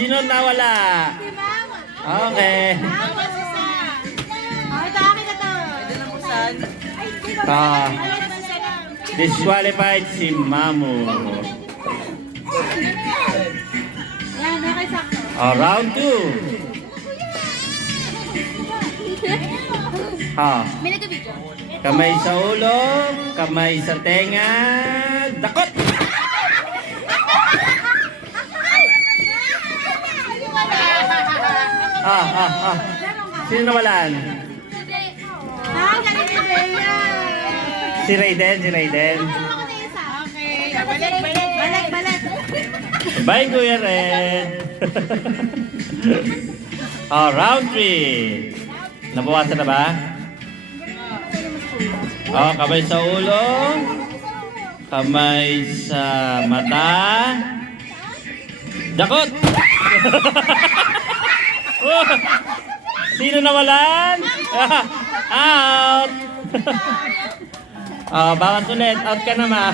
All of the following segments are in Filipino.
Sino nawala? Si Mama. Okay. Mama, isa. Ito, akin na to. Ay, di ba? Ah. Ay, masarap. Disqualified si Mamu. Yan, okay, sakto. Round 2. Ha. May nag-video. Kamay sa ulo, kamay sa tenga, dakot! Sino nawalan? Galing si Bea. Si Raiden, si Raiden. Ako na isa. Okay, balik. Balik. Bye, Kuya Red. Round 3. Nabawasan na ba? Kamay sa ulo, kamay sa mata, dakot! Sino nawalan? Out! Bawas ulit. Out ka na, ma.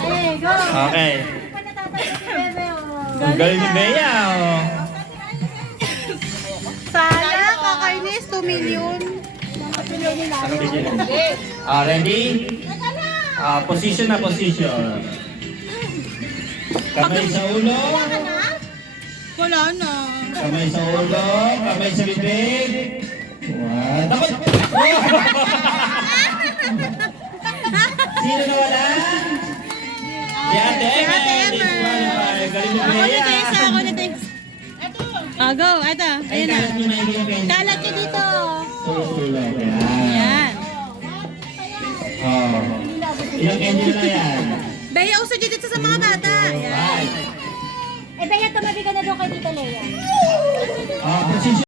Okay, go. Okay. Hindi pa natatalo si Bebe, oh. Ang galing ni Bea, oh. Sana, kakainis, 2 million. Ready? Position na position. Kamay sa ulo, Wala na. kamay sa ulo, kamay sa bibig. Dapat! Sino nawalan? Si Ate Emma. Galing ni Bea. Ako ni Tess. Go. Ito. Ay, kalat nyo maigi yung pencil. Kalat nyo dito. Sulok-sulok. Yan. Yan. Ilang candy na yan? Bea, uso dito sa mga bata. Yan. Right. Eh, Bea, tumabi ka na doon kay Tita Lea. Position.